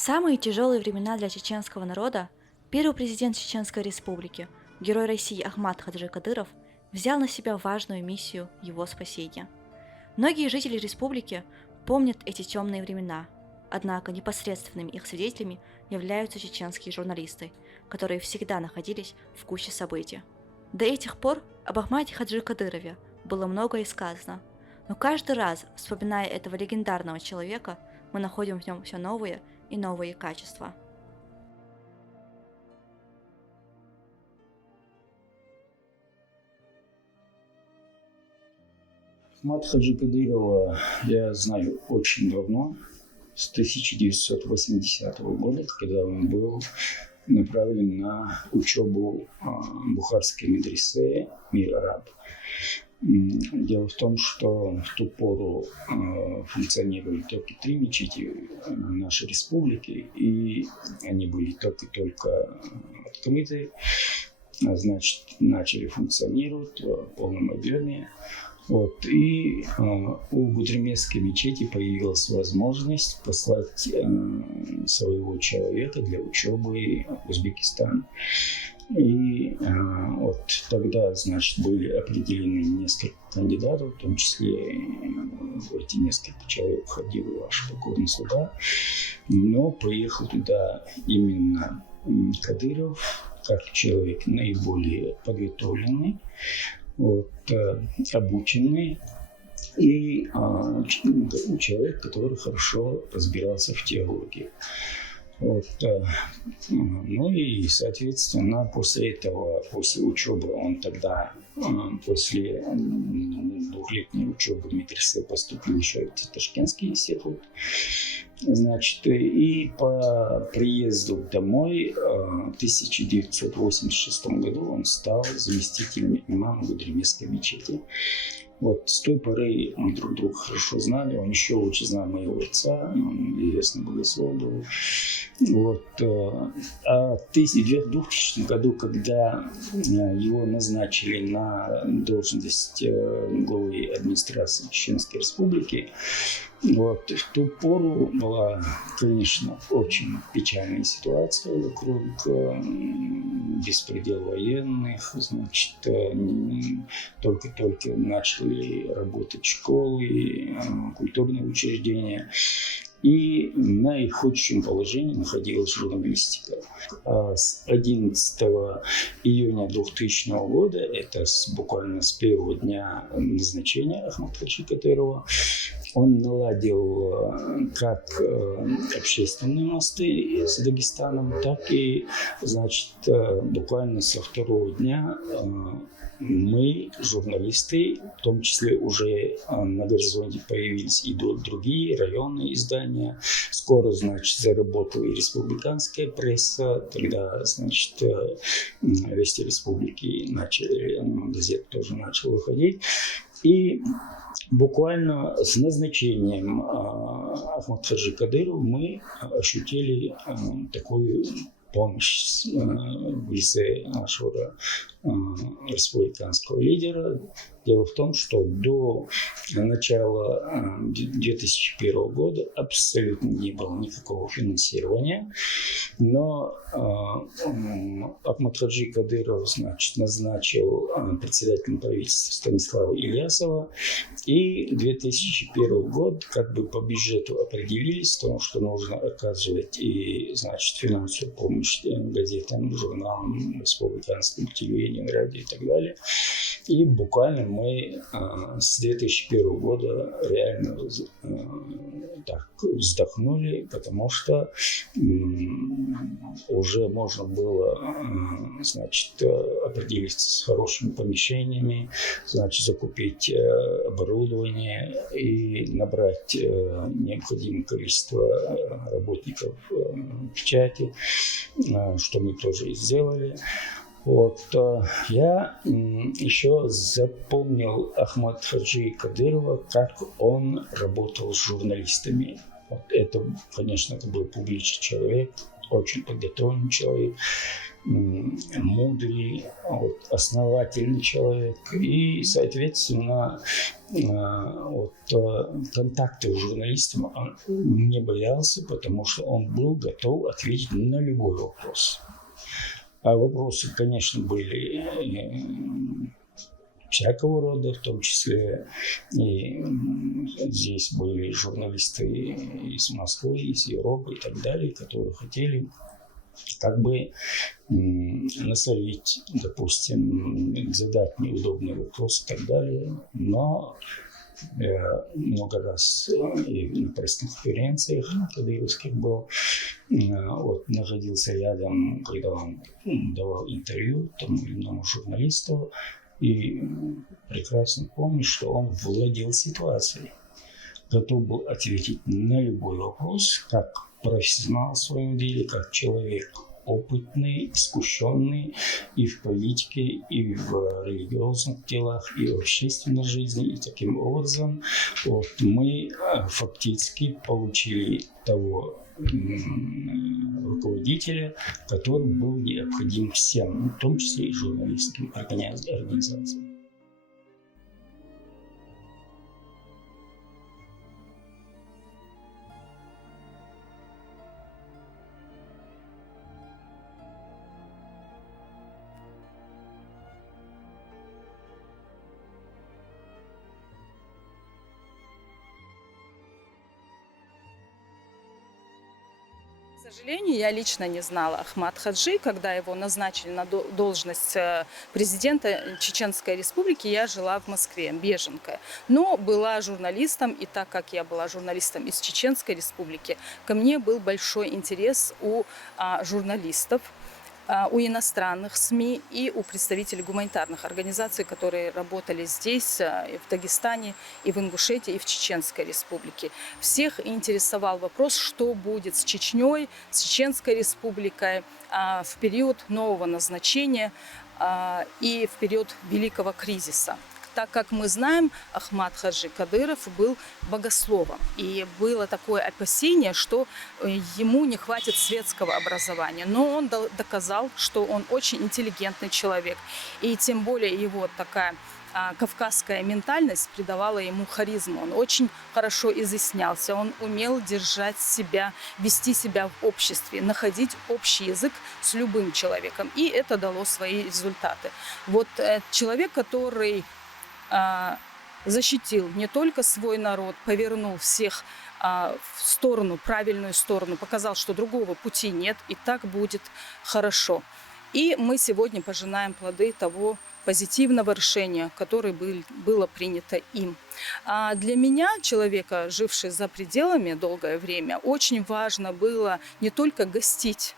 самые тяжелые времена для чеченского народа первый президент Чеченской Республики, герой России Ахмат Хаджи Кадыров, взял на себя важную миссию его спасения. Многие жители республики помнят эти темные времена, однако непосредственными их свидетелями являются чеченские журналисты, которые всегда находились в гуще событий. До этих пор об Ахмате Хаджи Кадырове было многое сказано, но каждый раз, вспоминая этого легендарного человека, мы находим в нем все новые и новые качества. Ахмата Хаджи Кадырова я знаю очень давно, с 1980 года, когда он был направлен на учебу в Бухарской медресе «Мир Араб». Дело в том, что в ту пору функционировали только 3 мечети нашей республики, и они были только открыты, значит, начали функционировать в полном объеме. И у Будримесской мечети появилась возможность послать своего человека для учебы в Узбекистан. И тогда, значит, были определены несколько кандидатов, в том числе в эти несколько человек входил и ваш покорный слуга. Но приехал туда именно Кадыров, как человек наиболее подготовленный, обученный и человек, который хорошо разбирался в теологии. Ну и, соответственно, после учебы он тогда, после 2-летней учебы в медресе поступил еще в Ташкентский институт. Значит, и по приезду домой в 1986 году он стал заместителем имама Будримесской мечети. С той поры мы друг друга хорошо знали, он еще лучше знал моего отца, он известный богослов был. А в 2000 году, когда его назначили на должность главы администрации Чеченской Республики, в ту пору была, конечно, очень печальная ситуация вокруг, беспредел военных, значит, только-только начали работать школы, культурные учреждения. И в наихудшем положении находилась журналистика. С 11 июня 2000 года, это буквально с первого дня назначения Ахмата Хаджи Кадырова, он наладил как общественные мосты с Дагестаном, так и, значит, буквально со второго дня мы, журналисты, в том числе уже на горизонте появились и другие районные издания. Скоро, значит, заработала и республиканская пресса. Тогда, значит, «Вести республики» газета тоже начала выходить. И буквально с назначением Ахмата Хаджи Кадырова мы ощутили такую помощь в лице нашего республиканского лидера. Дело в том, что до начала 2001 года абсолютно не было никакого финансирования, но Ахмат Хаджи Кадыров, значит, назначил председателем правительства Станислава Ильясова, и 2001 год как бы по бюджету определились в том, что нужно оказывать и, значит, финансовую помощь газетам, журналам, республиканским телевидению, радио и так далее. И буквально мы с 2001 года реально так вздохнули, потому что уже можно было, значит, определиться с хорошими помещениями, значит, закупить оборудование и набрать необходимое количество работников печати, что мы тоже и сделали. Я еще запомнил Ахмата Хаджи Кадырова, как он работал с журналистами. Вот это, конечно, это был публичный человек, очень подготовленный человек, мудрый, вот, основательный человек. И, соответственно, вот, контакты с журналистом он не боялся, потому что он был готов ответить на любой вопрос. А вопросы, конечно, были всякого рода, в том числе и здесь были журналисты из Москвы, из Европы и так далее, которые хотели как бы насолить, допустим, задать неудобные вопросы и так далее. Но много раз и на пресс-конференциях кадыровских был, вот, находился рядом, когда он давал интервью тому или иному журналисту, и прекрасно помню, что он владел ситуацией, готов был ответить на любой вопрос, как профессионал в своем деле, как человек опытный, искушенный и в политике, и в религиозных делах, и в общественной жизни. И таким образом вот, мы фактически получили того руководителя, который был необходим всем, в том числе и журналистским организациям. К сожалению, я лично не знала Ахмад Хаджи, когда его назначили на должность президента Чеченской Республики. Я жила в Москве, беженка, но была журналистом, и так как я была журналистом из Чеченской Республики, ко мне был большой интерес у журналистов, у иностранных СМИ и у представителей гуманитарных организаций, которые работали здесь, и в Дагестане, и в Ингушетии, и в Чеченской Республике. Всех интересовал вопрос, что будет с Чечней, с Чеченской Республикой в период нового назначения и в период великого кризиса. Так как мы знаем, Ахмад Хаджи Кадыров был богословом. И было такое опасение, что ему не хватит светского образования. Но он доказал, что он очень интеллигентный человек. И тем более его такая кавказская ментальность придавала ему харизму. Он очень хорошо изъяснялся, он умел держать себя, вести себя в обществе, находить общий язык с любым человеком. И это дало свои результаты. Вот человек, который защитил не только свой народ, повернул всех в сторону, правильную сторону, показал, что другого пути нет, и так будет хорошо. И мы сегодня пожинаем плоды того позитивного решения, которое было принято им. А для меня, человека, жившего за пределами долгое время, очень важно было не только гостить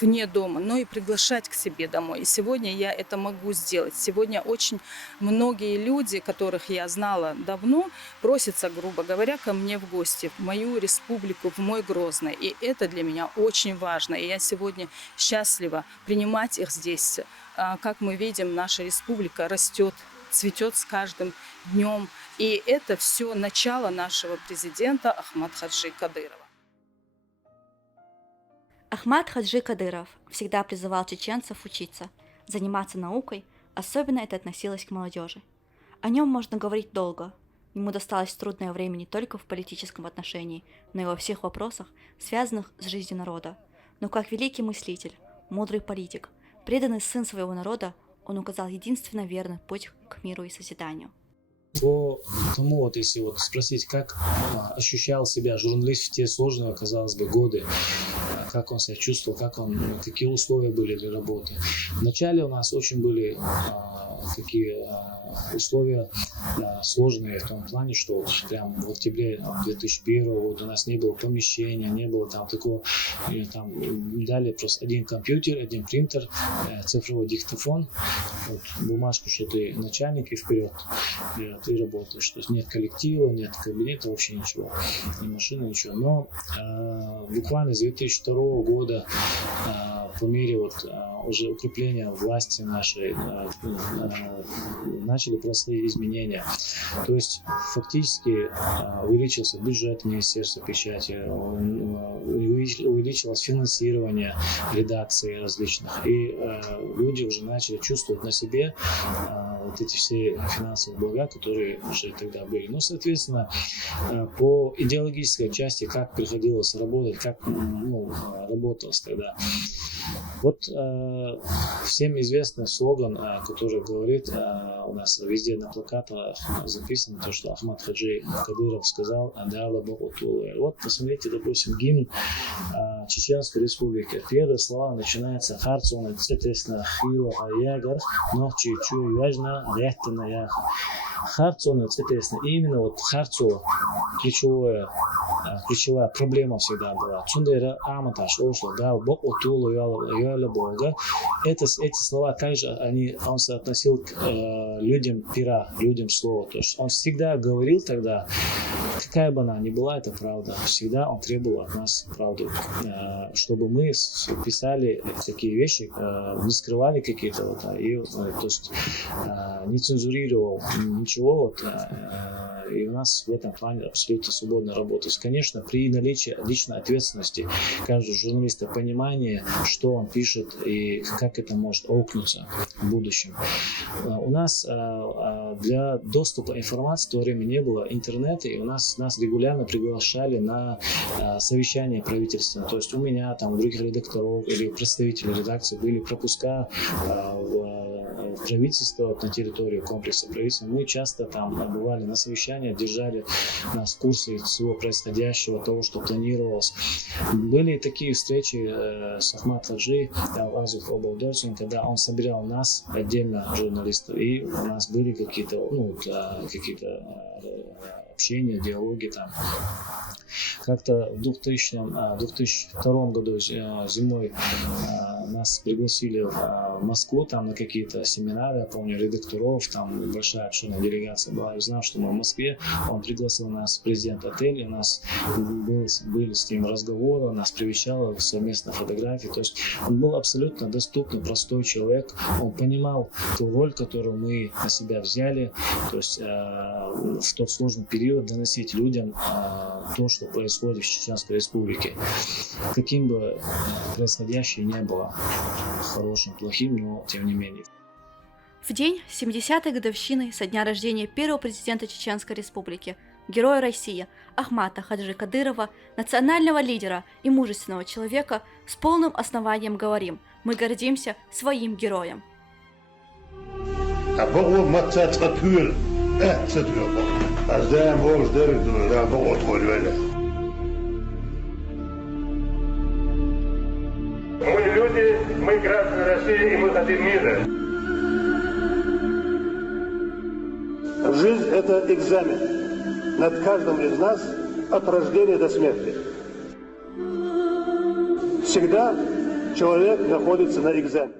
вне дома, но и приглашать к себе домой. И сегодня я это могу сделать. Сегодня очень многие люди, которых я знала давно, просятся, грубо говоря, ко мне в гости, в мою республику, в мой Грозный. И это для меня очень важно. И я сегодня счастлива принимать их здесь. Как мы видим, наша республика растет, цветет с каждым днем. И это все начало нашего президента Ахмад Хаджи Кадырова. Ахмад Хаджи Кадыров всегда призывал чеченцев учиться, заниматься наукой, особенно это относилось к молодежи. О нем можно говорить долго. Ему досталось трудное время не только в политическом отношении, но и во всех вопросах, связанных с жизнью народа. Но как великий мыслитель, мудрый политик, преданный сын своего народа, он указал единственно верный путь к миру и созиданию. По тому, вот если вот спросить, как ощущал себя журналист в те сложные, казалось бы, годы, как он себя чувствовал, какие условия были для работы. Вначале у нас очень были такие условия сложные в том плане, что вот прям в октябре 2001 года у нас не было помещения, не было там такого, там дали просто один компьютер, один принтер, цифровой диктофон, вот, бумажку, что ты начальник и вперед, ты работаешь, что нет коллектива, нет кабинета, вообще ничего, ни машины, ничего. Но буквально с 2002 года по мере уже укрепления власти нашей начали происходить изменения. То есть фактически увеличился бюджет Министерства печати, увеличилось финансирование редакций различных, и люди уже начали чувствовать на себе вот эти все финансовые блага, которые уже тогда были. Ну, соответственно, по идеологической части, как приходилось работать, как работалось тогда. Вот всем известный слоган, который говорит, у нас везде на плакатах записано, то, что Ахмат Хаджи Кадыров сказал: вот посмотрите, допустим, гимн Чеченской Республики. Первые слова начинаются «Харцуна цетесна хила аягар, но чичу яжна лехтена яха». Харцуна цетесна. Именно вот Харцу ключевая проблема всегда была. Чундера аматаш ошло, да, бог отулу яля бога. Эти слова также он соотносил к людям пира, людям слова. То есть он всегда говорил тогда, какая бы она ни была, это правда. Всегда он требовал от нас правду, чтобы мы писали такие вещи, не скрывали какие-то, то есть не цензурировал ничего, и у нас в этом плане абсолютно свободная работа. То есть, конечно, при наличии личной ответственности каждого журналиста, понимание, что он пишет и как это может аукнуться в будущем. У нас для доступа информации в то время не было интернета, и нас регулярно приглашали на совещания правительственные. То есть у меня, у других редакторов или представителей редакции были пропуска в правительство, на территорию комплекса правительства. Мы часто там бывали на совещаниях, держали нас в курсе всего происходящего, того, что планировалось. Были такие встречи с Ахмат Хаджи, когда он собирал нас, отдельно журналистов, и у нас были какие-то общения, диалоги там. Как-то в 2002 году зимой нас пригласили в Москву на какие-то семинары, я помню, редакторов, там большая обширная делегация была. Я знал, что мы в Москве, он пригласил нас в президент отеля, у нас были с ним разговоры, нас привечало, совместно фотографии. То есть он был абсолютно доступный, простой человек, он понимал ту роль, которую мы на себя взяли, то есть в тот сложный период доносить людям то, что происходит в Чеченской Республике. Каким бы происходящее не было, хорошим, плохим, но тем не менее. В день 70-й годовщины со дня рождения первого президента Чеченской Республики, героя России Ахмата Хаджи Кадырова, национального лидера и мужественного человека, с полным основанием говорим: мы гордимся своим героем. Мы люди, мы граждане России, и мы хотим мира. Жизнь – это экзамен над каждым из нас от рождения до смерти. Всегда человек находится на экзамене.